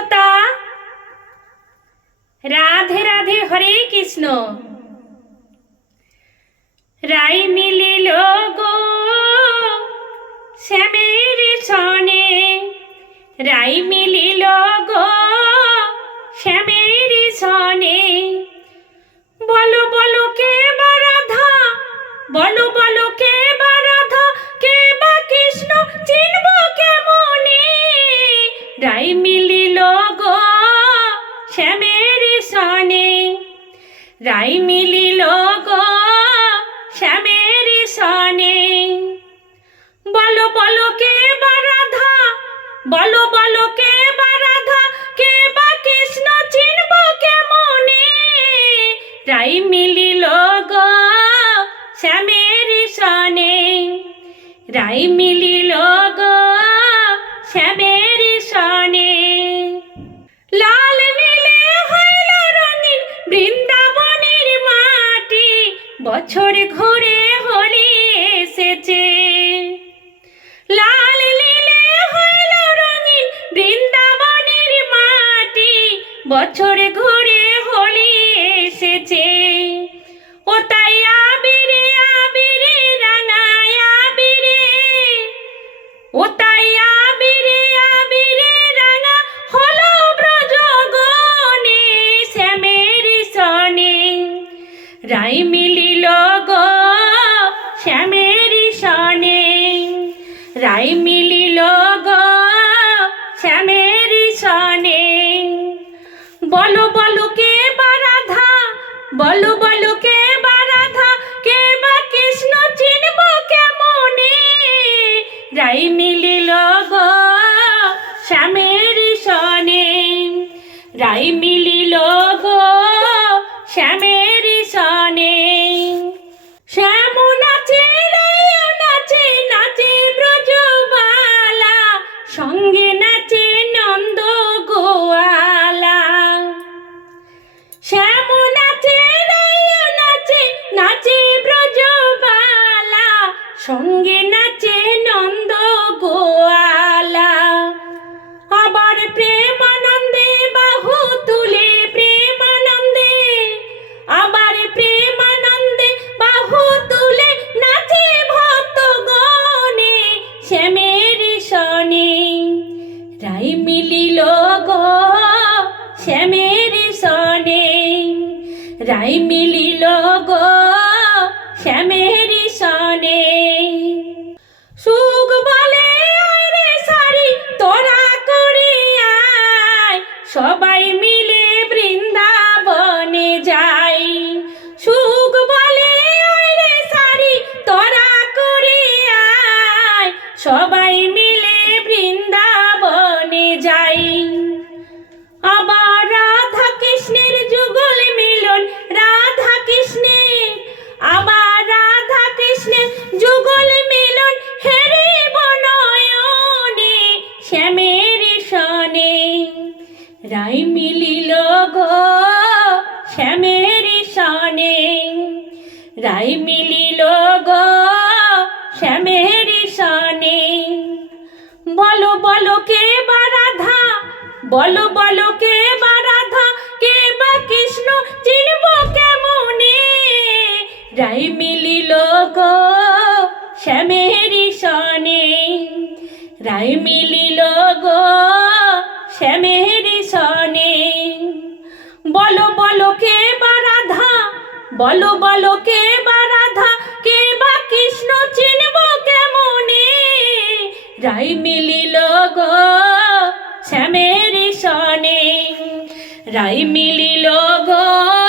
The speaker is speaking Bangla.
শ্রোতা রাধে রাধে হরে কৃষ্ণ। রাই মিলিল গো শ্যামের সনে। রাই মিলিল গো শ্যামের শ্যামের সনে রাই মিলিল গো শ্যামের সনে। বলো বলো, কে বা রাধা? বলো বলো, কে বা রাধা? কে বা কৃষ্ণ চিনব কেমনে? রাই মিলিল গো শ্যামের সনে। রাই মিলিল গো বছর ঘুরে হোলি এসেছে। লাল নীলে হইল রঙিন বৃন্দাবনের মাটি, বছর ঘুরে হোলি এসেছে। ও তাই আবিরে আবিরে, রাঙায় আবিরে। ও তাই আবিরে আবিরে, রাঙা হলো ব্রজ গনে শ্যামের সনে। রাই রাই মিলিল গো শ্যামের সনে। বলো বলো, কে বা রাধা? বলো বলো, কে বা রাধা? কে বা কৃষ্ণ চিনব কেমনে? রাই মিলিল গো শ্যামের সনে। রাই মিলিল গো শ্যামের সনে। নাচে নাচে নাচে ব্রজবালা, সঙ্গে নাচে নন্দ গোয়ালা। আবার প্রেমানন্দে বাহু তুলে প্রেমানন্দে আবার প্রেমানন্দে বাহু তুলে নাচে ভক্ত গনে শ্যামের সনে। রাই মিলিল রাই মিলিল গো শ্যামের সনে। সুখ বলে রে সারি, তোরা করে আয়। সবাই মিলে বৃন্দাবনে যাই। সুখ বলে রে সারি, তোরা করে আয়। সবাই শ্যামের সনে রাই মিলিল গো শ্যামের সনে বলো বলো, কে বা রাধা? বলো বলো, কে বা রাধা? কে বা কৃষ্ণ? চিনব কেমনে? রাই মিলিল গো শ্যামের সনে রাই মিলিল গো শ্যামের বলো বলো কে বা রাধা? বলো বলো কে বা রাধা? কে বা কৃষ্ণ চিনব কেমনে? রাই মিলিল গো শ্যামের সনে। রাই মিলিল গো